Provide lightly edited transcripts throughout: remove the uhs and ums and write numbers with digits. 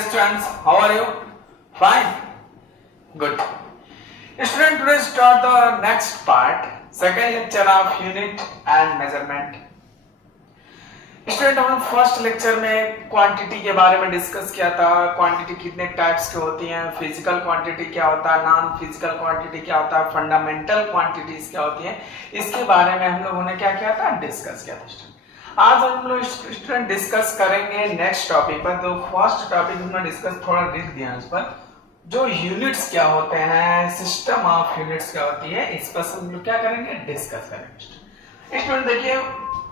dear students, how are you? Fine? Good. Student, today start the next part, second lecture of unit and measurement. Student हम लोग first lecture में quantity के बारे में discuss किया था। क्वांटिटी कितने टाइप्स की होती हैं, फिजिकल क्वांटिटी क्या होता है, नॉन फिजिकल क्वांटिटी क्या होता है, फंडामेंटल क्वांटिटीज क्या होती हैं, इसके बारे में हम लोगों ने क्या किया था, डिस्कस किया था। स्टूडेंट आज हम लोग स्टूडेंट डिस्कस करेंगे नेक्स्ट टॉपिक पर। तो फर्स्ट टॉपिक हमने डिस्कस थोड़ा लिख दिया उस पर, जो यूनिट्स क्या होते हैं, सिस्टम ऑफ यूनिट्स क्या होती है, इस पर हम लोग क्या करेंगे, डिस्कस करेंगे। स्टूडेंट देखिए,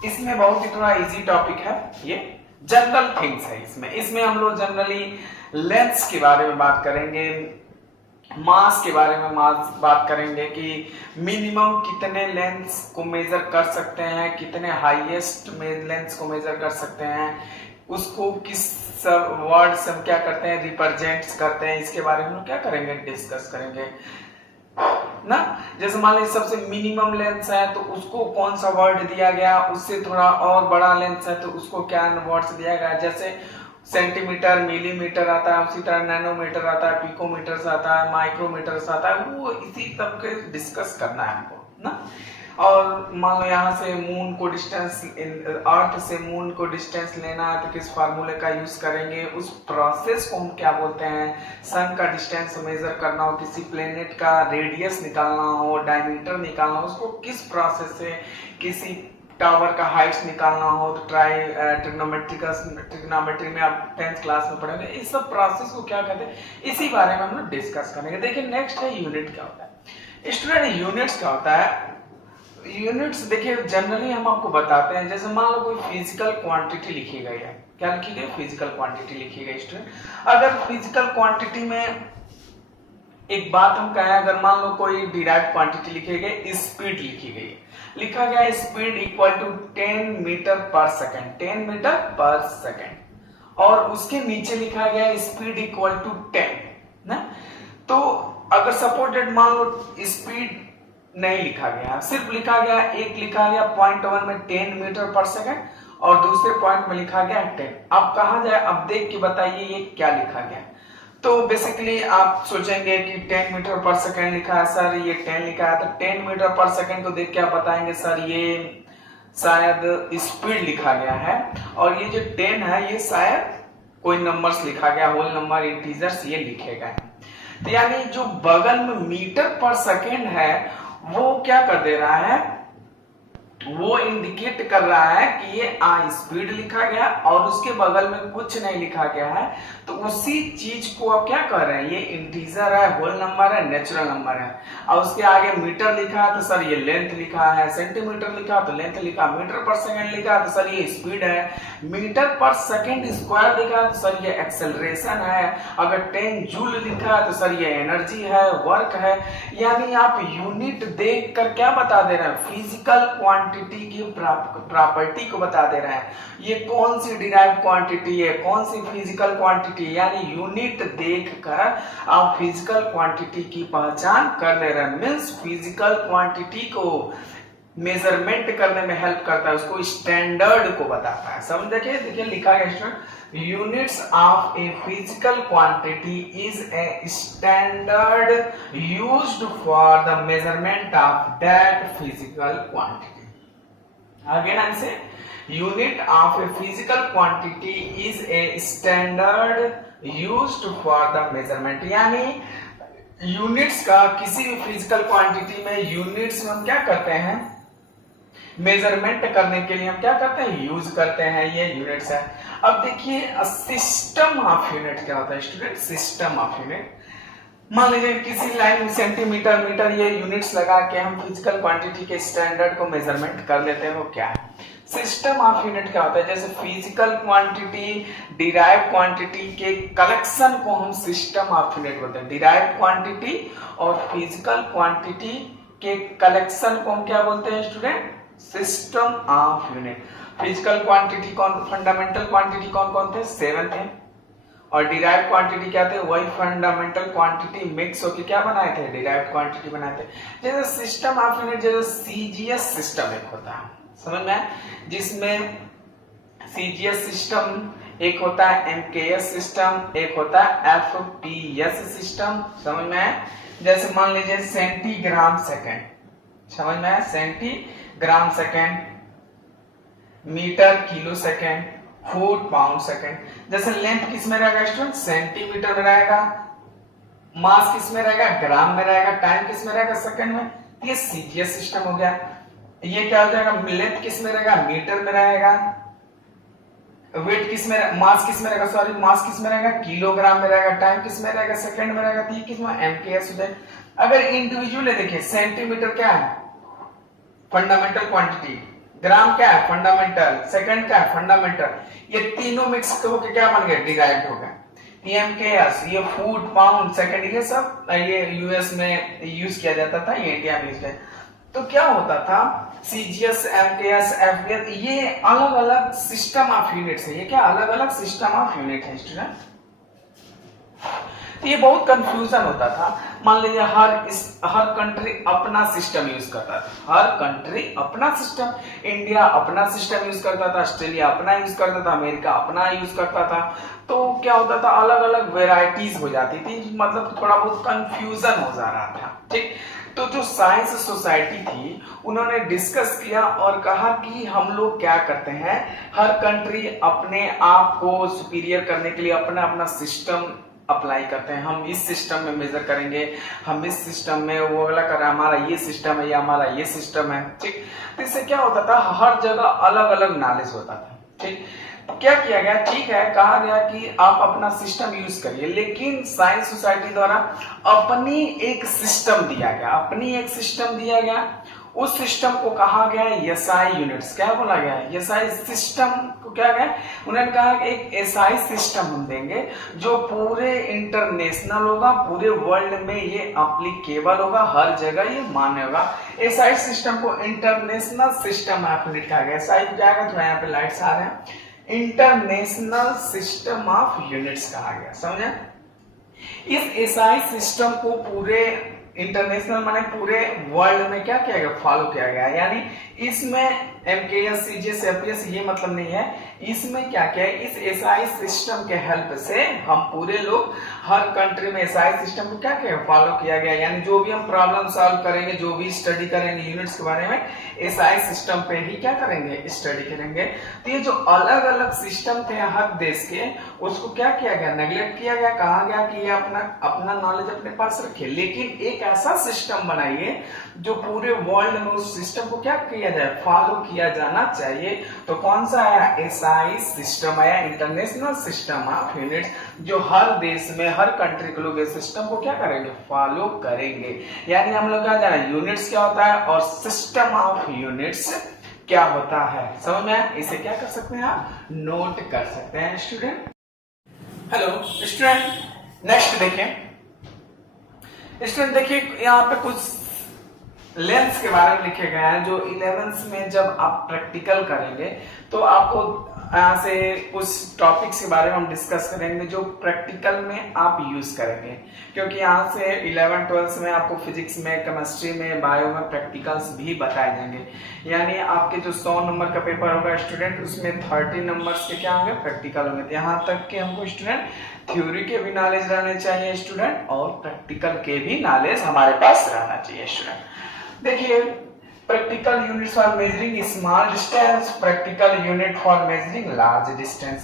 इसमें बहुत ही थोड़ा इजी टॉपिक है, ये जनरल थिंग्स है। इसमें हम लोग जनरली लेंथ्स के बारे में बात करेंगे, मास के बारे में बात करेंगे कि मिनिमम कितने लेंथ्स को मेजर कर सकते हैं, कितने हाईएस्ट लेंथ्स को मेजर कर सकते हैं, उसको किस वर्ड से हम क्या करते हैं, रिप्रेजेंट्स करते हैं, इसके बारे में हम क्या करेंगे, डिस्कस करेंगे ना। जैसे मान लीजिए सबसे मिनिमम लेंथ है तो उसको कौन सा वर्ड दिया गया, उससे थोड़ा और बड़ा लेंथ है तो उसको क्या वर्ड दिया गया। जैसे सेंटीमीटर, मिलीमीटर आता है, उसी तरह नैनोमीटर आता है, पिकोमीटर आता है, माइक्रोमीटर आता है, वो इसी तब के डिस्कस करना है हमको ना। और मान लो यहाँ से मून को डिस्टेंस, अर्थ से मून को डिस्टेंस लेना है तो किस फार्मूले का यूज करेंगे, उस प्रोसेस को हम क्या बोलते हैं। सन का डिस्टेंस मेजर करना हो, किसी प्लेनेट का रेडियस निकालना हो, डायमीटर निकालना हो, उसको किस प्रोसेस से, किसी टावर का हाइट निकालना हो तो ट्रिग्नोमेट्री में आप 10th क्लास में पढ़ेंगे। इस सब प्रोसेस को क्या कहते हैं, इसी बारे में हम लोग डिस्कस करेंगे। देखिए नेक्स्ट है यूनिट क्या होता है। स्टूडेंट यूनिट्स क्या होता है, यूनिट्स देखिए जनरली हम आपको बताते हैं। जैसे मान लो कोई फिजिकल क्वांटिटी लिखी गई है, क्या लिखी गई, फिजिकल क्वांटिटी लिखी गई। स्टूडेंट अगर फिजिकल क्वांटिटी में एक बात हम कहें, अगर मान लो कोई डिराइव्ड क्वांटिटी लिखी गई, स्पीड लिखी गई, लिखा गया स्पीड इक्वल टू 10 मीटर पर सेकेंड, 10 मीटर पर सेकेंड, और उसके नीचे लिखा गया स्पीड इक्वल टू 10 ना। तो अगर सपोर्टेड मान लो स्पीड नहीं लिखा गया, सिर्फ लिखा गया, एक लिखा गया पॉइंट 1 में 10 मीटर पर सेकेंड और दूसरे पॉइंट में लिखा गया 10। अब कहा जाए, अब देख के बताइए ये क्या लिखा गया। तो बेसिकली आप सोचेंगे कि 10 मीटर पर सेकेंड लिखा है सर, ये 10 लिखा है, तो 10 मीटर पर सेकेंड को देख के आप बताएंगे सर ये शायद स्पीड लिखा गया है, और ये जो 10 है ये शायद कोई नंबर्स लिखा गया, होल नंबर, इंटीजर्स ये लिखे गए। तो यानी जो बगल में मीटर पर सेकेंड है वो क्या कर दे रहा है, वो इंडिकेट कर रहा है कि ये स्पीड लिखा गया और उसके बगल में कुछ नहीं लिखा गया है, तो उसी चीज को आप क्या कर रहे हैं, ये इंटीजर है, होल नंबर है, नेचुरल नंबर है। और उसके आगे मीटर लिखा है तो सर ये लेंथ लिखा है, सेंटीमीटर लिखा तो लेंथ लिखा, मीटर पर सेकेंड लिखा तो सर ये स्पीड है, मीटर पर सेकेंड स्क्वायर लिखा तो सर ये एक्सेलरेशन है, अगर 10 जूल लिखा है तो सर ये एनर्जी है, वर्क है। यानी आप यूनिट देख कर क्या बता दे रहे हैं, फिजिकल क्वांटिटी की प्रॉपर्टी को बता दे रहे हैं। ये कौन सी डिराइव्ड क्वांटिटी है, कौन सी फिजिकल क्वांटिटी, यानी यूनिट देखकर आप फिजिकल क्वांटिटी की पहचान कर ले रहे हैं। मींस फिजिकल क्वांटिटी को मेजरमेंट करने में हेल्प करता है, उसको स्टैंडर्ड को बताता है। समझ देखिए लिखा है student, units of a physical quantity is a standard used for the measurement of that physical quantity. Again I say, unit of a physical quantity is a standard used for the measurement। यानी units का किसी भी physical quantity में, units में हम क्या करते हैं, मेजरमेंट करने के लिए हम क्या करते हैं, यूज करते हैं, ये यूनिट्स है। अब देखिए सिस्टम ऑफ यूनिट क्या होता है स्टूडेंट, सिस्टम ऑफ यूनिट। मान लीजिए किसी लाइन में सेंटीमीटर, मीटर, ये यूनिट्स लगा के हम फिजिकल क्वांटिटी के स्टैंडर्ड को मेजरमेंट कर लेते हैं, वो क्या है। सिस्टम ऑफ यूनिट क्या होता है, जैसे फिजिकल क्वांटिटी, डिराइव्ड क्वांटिटी के कलेक्शन को हम सिस्टम ऑफ यूनिट बोलते हैं। डिराइव्ड क्वांटिटी और फिजिकल क्वांटिटी के कलेक्शन को हम क्या बोलते हैं student, system of unit. Physical quantity कौन, फंडामेंटल क्वांटिटी कौन कौन थे, 7 थे, और डिराइव्ड क्वांटिटी क्या थे, वही फंडामेंटल क्वांटिटी मिक्स होकर क्या बनाए थे, डिराइव्ड क्वांटिटी बनाए थे। जैसे सिस्टम ऑफ यूनिट, जैसे सीजीएस सिस्टम एक होता है, समझ में, जिसमें सीजीएस सिस्टम एक होता है एमकेएस सिस्टम, एक होता है एफपीएस सिस्टम। समझ में है? जैसे मान लीजिए सेंटीग्राम सेकेंड, समझ में है? Centigram second, metre kilo second, foot pound second. जैसे लेंथ किस में रहेगा स्टूडेंट? सेंटीमीटर में रहेगा, मास किस में रहेगा? ग्राम में रहेगा, टाइम किस में रहेगा? सेकंड में। ये सीजीएस सिस्टम हो गया। ये क्या हो जाएगा? लेंथ किस में रहेगा? मीटर में रहेगा, वेट किस में, मास किस में रहेगा? सॉरी, मास किस में रहेगा? किलोग्राम में रहेगा, टाइम किस में रहेगा? सेकंड में रहेगा। तो ये किस में? एमकेएस हो जाएगा। अगर इंडिविजुअली देखिए, सेंटीमीटर क्या है? फंडामेंटल क्वांटिटी, ग्राम क्या है? फंडामेंटल, सेकंड क्या है? फंडामेंटल। ये तीनों मिक्स होकर क्या बन गया? डिराइव्ड हो गया। एमकेएस, ये फुट पाउंड सेकंड, ये सब ये यूएस में यूज किया जाता था, ये इंडिया में यूज किया। तो क्या होता था? सीजीएस, एमकेएस, एफबीएस, ये अलग अलग सिस्टम ऑफ यूनिट्स है। ये क्या अलग अलग सिस्टम ऑफ यूनिट है स्टूडेंट। तो ये बहुत कंफ्यूजन होता था। मान लीजिए हर कंट्री अपना सिस्टम यूज करता था, हर कंट्री अपना सिस्टम, इंडिया अपना सिस्टम यूज करता था, ऑस्ट्रेलिया अपना यूज करता था, अमेरिका अपना यूज करता था। तो क्या होता था? अलग अलग वेराइटीज हो जाती थी, मतलब थोड़ा बहुत कंफ्यूजन हो जा रहा था। ठीक, तो जो साइंस सोसाइटी थी उन्होंने डिस्कस किया और कहा कि हम लोग क्या करते हैं, हर कंट्री अपने आप को सुपीरियर करने के लिए अपना अपना सिस्टम अप्लाई करते हैं। हम इस सिस्टम में मेजर करेंगे, हम इस सिस्टम में, वो वाला कर रहा है, हमारा ये सिस्टम है या हमारा ये सिस्टम है। ठीक, तो इससे क्या होता था? हर जगह अलग अलग नॉलेज होता था। ठीक, क्या किया गया? ठीक है, कहा गया कि आप अपना सिस्टम यूज करिए, लेकिन साइंस सोसाइटी द्वारा अपनी एक सिस्टम दिया गया, अपनी एक सिस्टम दिया गया। उस सिस्टम को कहा गया एसआई यूनिट्स। क्या बोला गया? एसआई सिस्टम को क्या गया? उन्होंने कहा कि एक एसआई सिस्टम हम देंगे जो पूरे इंटरनेशनल होगा, पूरे वर्ल्ड में ये एप्लीकेबल होगा, हर जगह ये मान्य होगा। एसआई सिस्टम को इंटरनेशनल सिस्टम ऑफ यूनिट कहा गया। एसआई क्या है? थोड़ा यहाँ पे लाइट्स आ रहे हैं। इंटरनेशनल सिस्टम ऑफ यूनिट्स कहा गया। समझे? इस एसआई सिस्टम को पूरे इंटरनेशनल माने पूरे वर्ल्ड में क्या किया गया? फॉलो किया गया। यानी इसमें एमकेएस, सीजीएस, एफपीएस ये मतलब नहीं है, इसमें क्या क्या है? इस एसआई सिस्टम के हेल्प से हम पूरे लोग हर कंट्री में एसआई सिस्टम को क्या किया? फॉलो किया गया। यानी जो भी हम प्रॉब्लम सॉल्व करेंगे, जो भी स्टडी करेंगे यूनिट्स के बारे में, एसआई सिस्टम पे ही क्या करेंगे? स्टडी करेंगे। तो ये जो अलग अलग सिस्टम थे हर देश के, उसको क्या किया गया? नेग्लेक्ट किया गया। कहा गया कि ये अपना नॉलेज अपने पास रखे, लेकिन एक ऐसा सिस्टम बनाइए जो पूरे वर्ल्ड में उस सिस्टम को क्या किया जाए? फॉलो किया जाना चाहिए। तो कौन सा आया? एसआई सिस्टम आया, इंटरनेशनल सिस्टम ऑफ यूनिट्स, जो हर देश में, हर कंट्री के लोग इस सिस्टम को क्या करेंगे? फॉलो करेंगे। यानी हम लोग क्या जाना, यूनिट्स क्या होता है और सिस्टम ऑफ यूनिट्स क्या होता है। समझ में? इसे क्या कर सकते हैं आप? नोट कर सकते हैं स्टूडेंट। हेलो स्टूडेंट, नेक्स्ट देखें स्टूडेंट, देखिए यहाँ पे कुछ लेंस के बारे में लिखे गए हैं जो 11th में जब आप प्रैक्टिकल करेंगे तो आपको यहाँ से कुछ टॉपिक्स के बारे में हम डिस्कस करेंगे जो प्रैक्टिकल में आप यूज करेंगे, क्योंकि यहाँ से 11th 12th में आपको फिजिक्स में, केमिस्ट्री में, बायो में प्रैक्टिकल्स भी बताए जाएंगे। यानी आपके जो 100 नंबर का पेपर होगा स्टूडेंट, उसमें 30 नंबर्स के क्या होंगे? प्रैक्टिकल होंगे। यहाँ तक कि हमको स्टूडेंट थ्योरी के भी नॉलेज रहने चाहिए स्टूडेंट, और प्रैक्टिकल के भी नॉलेज हमारे पास रहना चाहिए स्टूडेंट। देखिए, practical units for measuring small distance, practical unit for measuring large distance.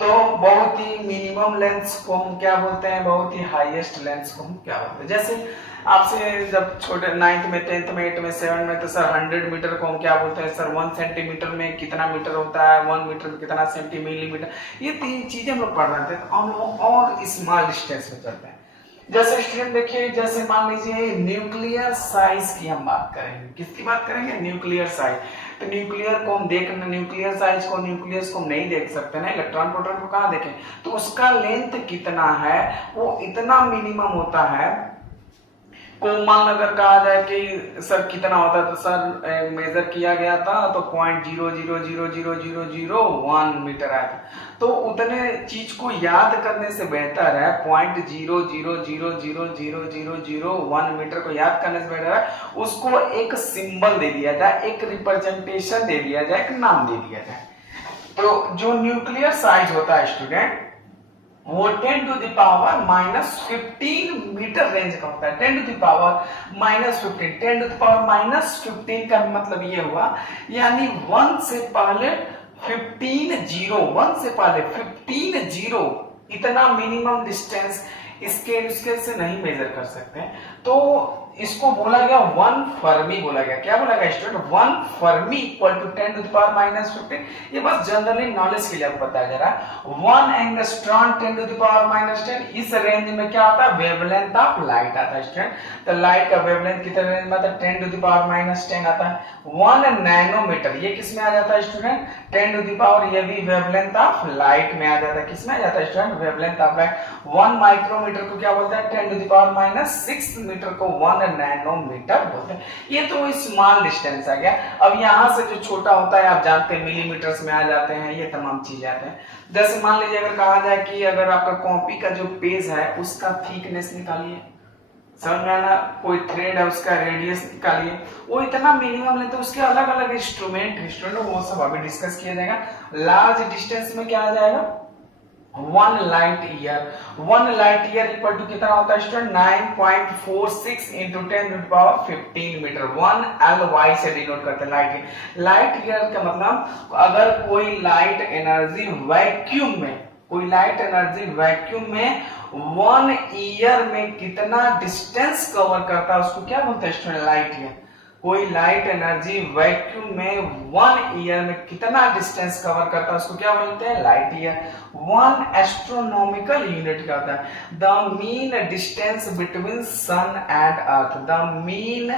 तो बहुत ही मिनिमम लेंथ को हम क्या बोलते हैं? बहुत ही हाईएस्ट लेंथ को हम क्या बोलते हैं? जैसे आपसे जब छोटे 9th में, 10th में, 8th में, 7th में, तो सर 100 मीटर को हम क्या बोलते हैं? सर 1 सेंटीमीटर में कितना मीटर होता है, 1 मीटर में कितना सेंटीमीटर। ये 3 चीजें हम लोग पढ़ रहे थे। तो हम लोग और स्मॉल डिस्टेंस में चलते हैं। जैसे स्टूडेंट देखिए, जैसे मान लीजिए न्यूक्लियर साइज की हम बात करेंगे। किसकी बात करेंगे? Nuclear size. तो न्यूक्लियर को हम देख, न्यूक्लियर साइज को, न्यूक्लियस को हम नहीं देख सकते ना, इलेक्ट्रॉन प्रोटॉन को कहाँ देखें? तो उसका लेंथ कितना है? वो इतना मिनिमम होता है। को मान अगर कहा जाए कि सर कितना होता है, तो सर मेजर किया गया था तो 0.00000001 मीटर आया था। तो उतने चीज को याद करने से बेहतर है 0.00000001 मीटर को याद करने से बेहतर है उसको एक सिंबल दे दिया जाए, एक रिप्रेजेंटेशन दे दिया जाए, एक नाम दे दिया जाए। तो जो न्यूक्लियर साइज होता है स्टूडेंट वो 10 to the power -15 metre range का होता है। 10 to the power -15, 10 to the power -15 का मतलब ये हुआ, यानी 1 से पहले 15 जीरो, 1 से पहले 15 जीरो, इतना मिनिमम डिस्टेंस स्केल से नहीं मेजर कर सकते। तो इसको बोला गया 1 फर्मी बोला गया। क्या बोला गया student? 1 fermi equal to 10 to the power -15। ये बस जनरली नॉलेज के लिए आपको बताया जा रहा है। 1 एंगस्ट्रॉन 10 टू द पावर -10, इस रेंज में क्या आता है? वेवलेंथ ऑफ लाइट आता है स्टूडेंट। तो लाइट का वेवलेंथ कितने रेंज में आता है? 10 टू द पावर -10 आता है। 1 नैनोमीटर ये किस में आ जाता है स्टूडेंट? 10 टू द पावर, ये भी वेवलेंथ ऑफ लाइट में आ जाता है। किस में आ जाता है student? Wavelength of light. 1 micrometre को क्या बोलते हैं? 10 टू द पावर -6 मीटर को 1 नैनोमीटर बोलते हैं। ये तो स्मॉल डिस्टेंस आ गया। अब यहां से जो छोटा होता है आप जानते हैं मिलीमीटर्स में आ जाते हैं, ये तमाम चीजें आते हैं। जैसे मान लीजिए अगर कहा जाए कि अगर आपका कॉपी का जो पेज है उसका थिकनेस निकालिए, समझ में आना, कोई थ्रेड है उसका रेडियस निकालिए, वो इतना मिनिमम लेते हैं। उसके अलग अलग इंस्ट्रूमेंट वो सब अभी डिस्कस किया जाएगा। लार्ज डिस्टेंस में क्या आ जाएगा? 1 light year. 1 light year equal to कितना होता है student? 9.46 into 10 to the power 15 metre. 1 LY से डिनोट करते हैं लाइट ईयर। लाइट ईयर का मतलब अगर कोई लाइट एनर्जी वैक्यूम में, कोई लाइट एनर्जी वैक्यूम में 1 ईयर में कितना डिस्टेंस कवर करता है उसको क्या बोलते हैं स्टूडेंट? Light year. कोई लाइट एनर्जी वैक्यूम में 1 ईयर में कितना डिस्टेंस कवर करता है उसको क्या बोलते हैं? Light year. 1 एस्ट्रोनॉमिकल यूनिट क्या होता है? The mean distance between sun and earth. The mean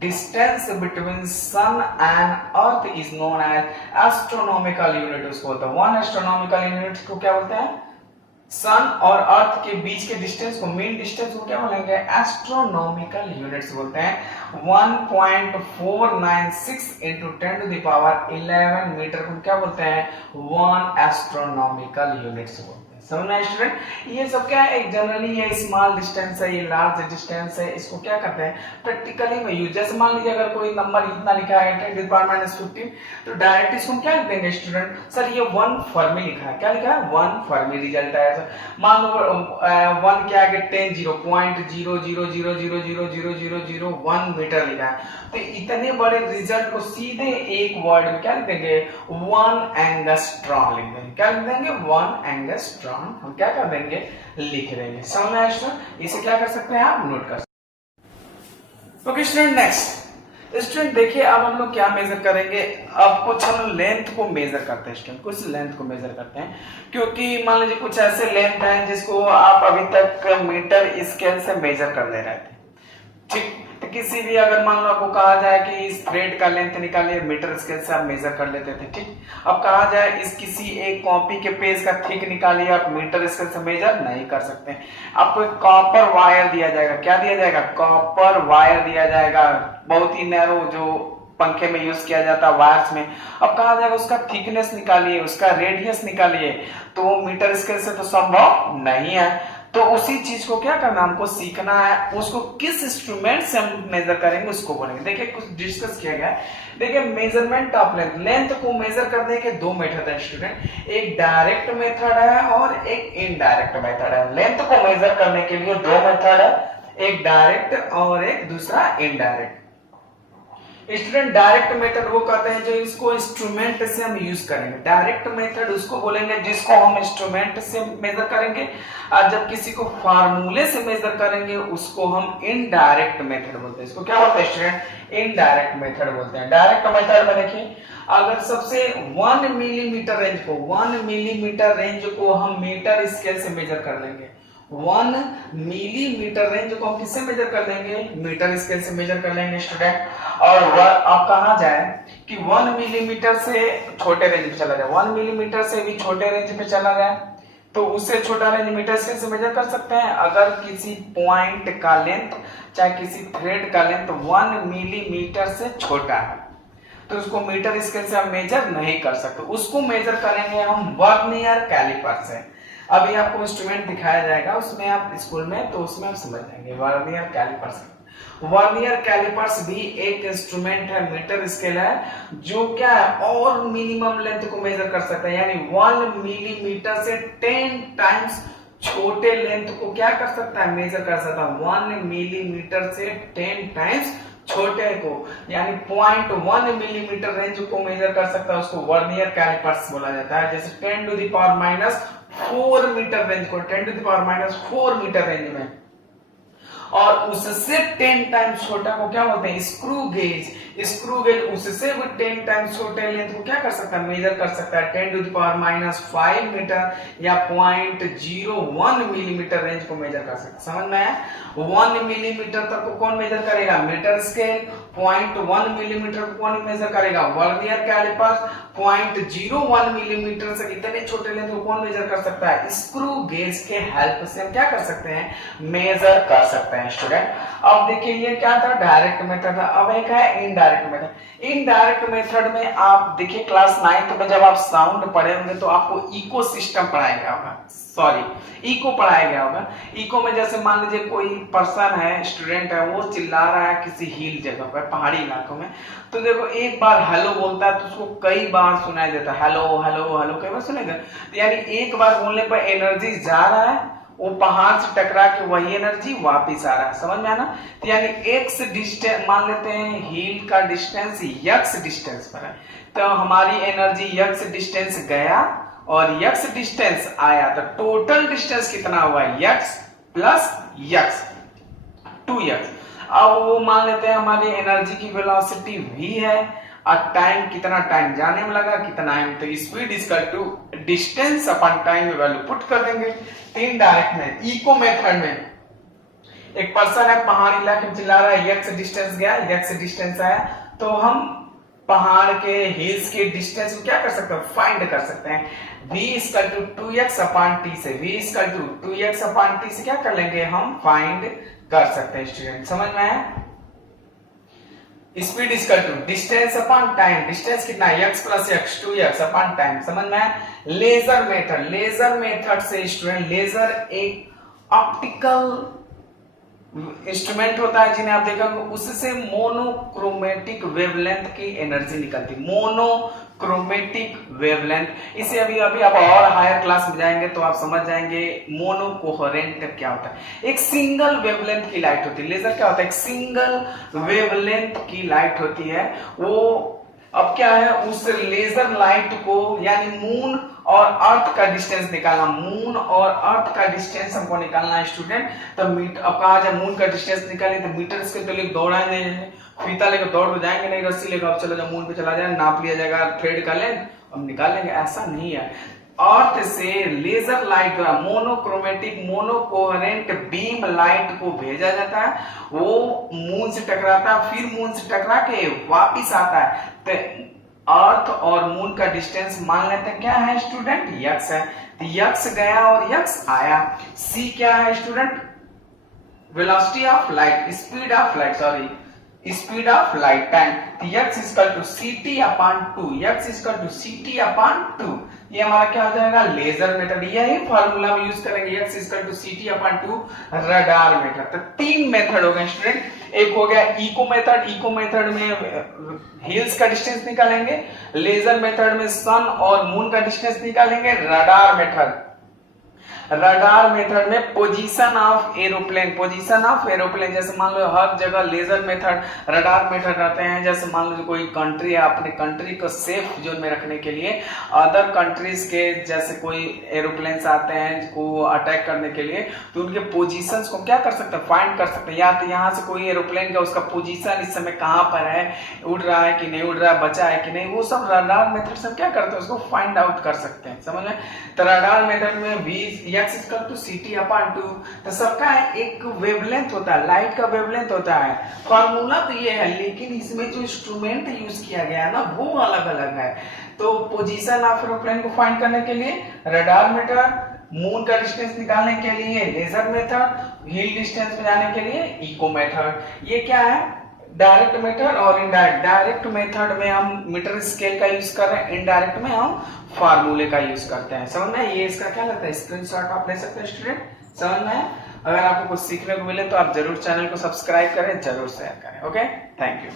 distance between sun and earth is known as astronomical unit, उसको बोलते हैं। 1 एस्ट्रोनॉमिकल यूनिट को क्या बोलते हैं? सन और अर्थ के बीच के डिस्टेंस को, मीन डिस्टेंस को क्या बोलेंगे? एस्ट्रोनॉमिकल यूनिट्स बोलते हैं। 1.496 into 10 to the power 11 metre को क्या बोलते हैं? 1 एस्ट्रोनॉमिकल यूनिट्स बोलते हैं। समझना स्टूडेंट? ये सब क्या है? एक जनरली ये स्मॉल डिस्टेंस है, ये लार्ज डिस्टेंस है, इसको क्या करते हैं? प्रैक्टिकली में यूज। जैसे मान लीजिए अगर कोई नंबर इतना लिखा है 10 टू द पावर -15, तो डायरेक्ट इसको क्या लिख देंगे स्टूडेंट? सर ये 1 फर्मी लिखा है। क्या लिखा है? 1 फर्मी रिजल्ट आया। मान लो 1 के आगे 10 जीरो, 0.000000001 मीटर लिखा है, तो इतने बड़े रिजल्ट को सीधे एक वर्ड में क्या लिख देंगे? 1 एंगस्ट्रॉन लिख देंगे। क्या लिख देंगे? 1 एंगस्ट्रॉन हम क्या कर देंगे? लिख देंगे। समझ में आया स्टूडेंट? इसे क्या कर सकते हैं आप? नोट कर सकते हैं। ओके स्टूडेंट, नेक्स्ट स्टूडेंट देखिए अब हम लोग क्या मेजर करेंगे। अब कुछ हम लेंथ को मेजर करते हैं स्टूडेंट, कुछ लेंथ को मेजर करते हैं, क्योंकि मान लीजिए कुछ ऐसे लेंथ हैं जिसको आप अभी तक मीटर स्केल से मेजर कर ले रहे थे। ठीक, तो किसी भी अगर मान लो आपको कहा जाए कि इस थ्रेड का लेंथ निकालिए, मीटर स्केल से आप मेजर कर लेते थे। ठीक, अब कहा जाए इस किसी एक कॉपी के पेज का थिक निकालिए, आप मीटर स्केल से मेजर नहीं कर सकते। आपको एक कॉपर वायर दिया जाएगा। क्या दिया जाएगा? कॉपर वायर दिया जाएगा, बहुत ही नैरो, जो पंखे में यूज किया जाता है वायर्स में। अब कहा जाएगा उसका थिकनेस निकालिए, उसका रेडियस निकालिए, तो मीटर स्केल से तो संभव नहीं है। तो उसी चीज को क्या करना, हमको सीखना है। उसको किस इंस्ट्रूमेंट से हम मेजर करेंगे उसको बोलेंगे। देखिए कुछ डिस्कस किया गया है। देखिए मेजरमेंट ऑफ लेंथ, लेंथ को मेजर करने के 2 मेथड है स्टूडेंट, एक डायरेक्ट मेथड है और एक इनडायरेक्ट मेथड है। लेंथ को मेजर करने के लिए 2 मेथड है, एक डायरेक्ट और एक दूसरा इनडायरेक्ट। स्टूडेंट डायरेक्ट मेथड वो कहते हैं जो इसको इंस्ट्रूमेंट से हम यूज करेंगे। डायरेक्ट मेथड उसको बोलेंगे जिसको हम इंस्ट्रूमेंट से मेजर करेंगे, और जब किसी को फार्मूले से मेजर करेंगे उसको हम इनडायरेक्ट मेथड बोलते हैं। इसको क्या बोलते हैं स्टूडेंट? इनडायरेक्ट मेथड बोलते हैं। डायरेक्ट मेथड में देखिए अगर सबसे 1 मिलीमीटर रेंज को, 1 मिलीमीटर रेंज को हम मीटर स्केल से मेजर कर लेंगे। 1 मिलीमीटर रेंज को हम किससे मेजर कर लेंगे? मीटर स्केल से मेजर कर लेंगे स्टूडेंट। और अब कहा जाए कि 1 मिलीमीटर से छोटे रेंज पे चला जाए, 1 मिलीमीटर से भी छोटे रेंज पे चला जाए, तो उससे छोटा रेंज मीटर स्केल से मेजर कर सकते हैं। अगर किसी पॉइंट का लेंथ, चाहे किसी थ्रेड का लेंथ 1 मिलीमीटर से छोटा है, तो उसको मीटर स्केल से हम मेजर नहीं कर सकते। उसको मेजर करेंगे हम वर्नियर कैलिपर से। अभी आपको इंस्ट्रूमेंट दिखाया जाएगा, उसमें आप स्कूल में, तो उसमें आप समझ जाएंगे वर्नियर कैलिपर से। वर्नियर कैलिपर्स भी एक इंस्ट्रूमेंट है, मीटर स्केल है, जो क्या है और मिनिमम लेंथ को मेजर कर सकता है, यानी 1 मिलीमीटर से 10 टाइम्स छोटे लेंथ को क्या कर सकता है, मेजर कर सकता है। 1 मिलीमीटर से 10 टाइम्स छोटे को, यानी 0.1 मिलीमीटर रेंज को मेजर कर सकता है, उसको वर्नियर कैलिपर्स बोला जाता है। जैसे 10⁻⁴ मीटर रेंज को 10⁻⁴ मीटर रेंज में, और उससे 10 टाइम्स छोटा को क्या बोलते हैं, स्क्रू गेज। स्क्रू गेज उससे भी 10 टाइम्स छोटे लेंथ को क्या कर सकता है, मेजर कर सकता है। 10⁻⁵ मीटर या 0.01 मिलीमीटर रेंज को मेजर कर सकता है। समझ में आया? 1 मिलीमीटर तक को कौन मेजर करेगा, मीटर स्केल। 0.1 मिलीमीटर को कौन मेजर करेगा, वर्नियर कैलिपर्स। 0.01 मिलीमीटर से इतने छोटे लेंथ को कौन मेजर कर सकता है, स्क्रू गेज के हेल्प से हम क्या कर सकते हैं, मेजर कर सकते हैं स्टूडेंट। अब देखिए ये क्या था, डायरेक्ट मेथड था। अब एक है इनडायरेक्ट मेथड। इनडायरेक्ट मेथड में आप देखिए क्लास 9th में जब आप साउंड पढ़े होंगे तो आपको इको सिस्टम पढ़ाया गया होगा, सॉरी इको पढ़ाया गया होगा। इको में जैसे मान लीजिए कोई पर्सन है, स्टूडेंट है, वो चिल्ला रहा है किसी हिल जगह पर, पहाड़ी इलाकों में, तो देखो एक बार हेलो बोलता है तो उसको कई बार सुनाई देता है, हेलो हेलो हेलो कई बार सुनेगा। यानी एक बार बोलने पर एनर्जी जा रहा है, वो पहाड़ से टकरा के वही एनर्जी वापिस आ रहा है। समझ में आना? तो यानी एक्स डिस्टेंस मान लेते हैं, हील का डिस्टेंस यक्स डिस्टेंस पर है, तो हमारी एनर्जी यक्स डिस्टेंस गया और यक्स डिस्टेंस आया, तो टोटल डिस्टेंस कितना हुआ, यक्स प्लस यक्स, 2x। अब वो मान लेते हैं हमारी एनर्जी की वेलोसिटी v है और टाइम कितना, टाइम जाने में लगा कितना है, तो speed equal to distance upon time में वैल्यू पुट कर देंगे। तीन डायरेक्ट में इको मेथड में एक पर्सन है पहाड़ी इलाके में चिल्ला रहा है, यक्स डिस्टेंस गया, यक्स डिस्टेंस आया, तो हम पहाड़ के हिल्स के डिस्टेंस को क्या कर सकते हैं, फाइंड कर सकते हैं। v equal to 2x upon t से, v equal to 2x upon t से क्या कर लेंगे, हम फाइंड कर सकते हैं स्टूडेंट। समझ में आया? Speed equal to distance upon time, distance कितना है, x plus x, 2x upon time. समझ में आया? लेजर मेथड, लेजर मेथड से स्टूडेंट, लेजर एक ऑप्टिकल इंस्ट्रूमेंट होता है जिन्हें आप देखोगे, उससे मोनोक्रोमेटिक वेवलेंथ की एनर्जी निकलती है, मोनोक्रोमेटिक वेवलेंथ। इसे अभी आप और हायर क्लास में जाएंगे तो आप समझ जाएंगे मोनोकोहेरेंट क्या होता है। एक सिंगल वेवलेंथ की लाइट होती है, लेजर क्या होता है, एक सिंगल वेवलेंथ की लाइट होती है। वो अब क्या है, उस लेजर लाइट को, यानी मून और अर्थ का डिस्टेंस निकालना, मून और अर्थ का डिस्टेंस हमको निकालना है स्टूडेंट। तो अब कहा जाए मून का डिस्टेंस निकाले तो मीटर स्केल तो लेकर दौड़ा नहीं है, फीता लेकर दौड़ तो जाएंगे नहीं, रस्सी लेकर अब चलो जाओ मून पे चला जाए, नाप लिया जाएगा, थ्रेड कर लें अब निकाल लेंगे, ऐसा नहीं है। अर्थ से लेजर लाइट द्वारा मोनोक्रोमेटिक मोनोकोहेरेंट बीम लाइट को भेजा जाता है, वो मून से टकराता है, फिर मून से टकरा के वापिस आता है। तो अर्थ और मून का डिस्टेंस मान लेते हैं क्या है स्टूडेंट, यक्स है। तो यक्स गया और यक्स आया। सी क्या है student, velocity of light, speed of light, sorry speed of light time. x equal to ct upon 2, x equal to ct upon 2। ये हमारा क्या हो जाएगा, लेजर मेथड। यही फार्मूला हम यूज करेंगे, x equal to ct upon 2 radar method. तो तीन मेथड हो गए स्टूडेंट। एक हो गया इको मेथड, इको मेथड में हिल्स का डिस्टेंस निकालेंगे, लेजर मेथड में सन और मून का डिस्टेंस निकालेंगे, रडार मेथड, रडार मेथड में position of aeroplane, position of aeroplane, जैसे मान लो हर जगह लेजर मेथड रडार मेथड रहते हैं। जैसे मान लो कोई कंट्री है, अपने कंट्री को सेफ जोन में रखने के लिए अदर कंट्रीज के जैसे कोई एरोप्लेन्स आते हैं को अटैक करने के लिए, तो उनके पोजीशंस को क्या कर सकते हैं, फाइंड कर सकते हैं। या तो यहाँ से कोई एरोप्लेन का उसका पोजीशन इस समय कहाँ पर है, उड़ रहा है कि नहीं उड़ रहा है, बचा है कि नहीं, वो सब रडार मेथड से क्या करते हैं, उसको फाइंड आउट कर सकते हैं। समझ में? तो रडार मेथड में x equal to ct upon 2, तो सबका एक वेवलेंथ होता है, लाइट का वेवलेंथ होता है। फॉर्मूला तो ये है, लेकिन इसमें जो इंस्ट्रूमेंट यूज किया गया है ना वो अलग अलग है। तो पोजीशन ऑफ एरोप्लेन को फाइंड करने के लिए रडार मेथड, मून का डिस्टेंस निकालने के लिए लेजर मेथड, हिल डिस्टेंस में जाने के लिए इको मेथड। ये क्या है, डायरेक्ट मेथड और इनडायरेक्ट। डायरेक्ट मेथड में हम मीटर स्केल का यूज कर रहे हैं, इनडायरेक्ट में हम फार्मूले का यूज करते हैं। समझ में? ये इसका क्या लगता है, स्क्रीनशॉट आप ले सकते हैं स्टूडेंट। समझ में? अगर आपको कुछ सीखने को मिले तो आप जरूर चैनल को सब्सक्राइब करें, जरूर शेयर करें। Okay, thank you.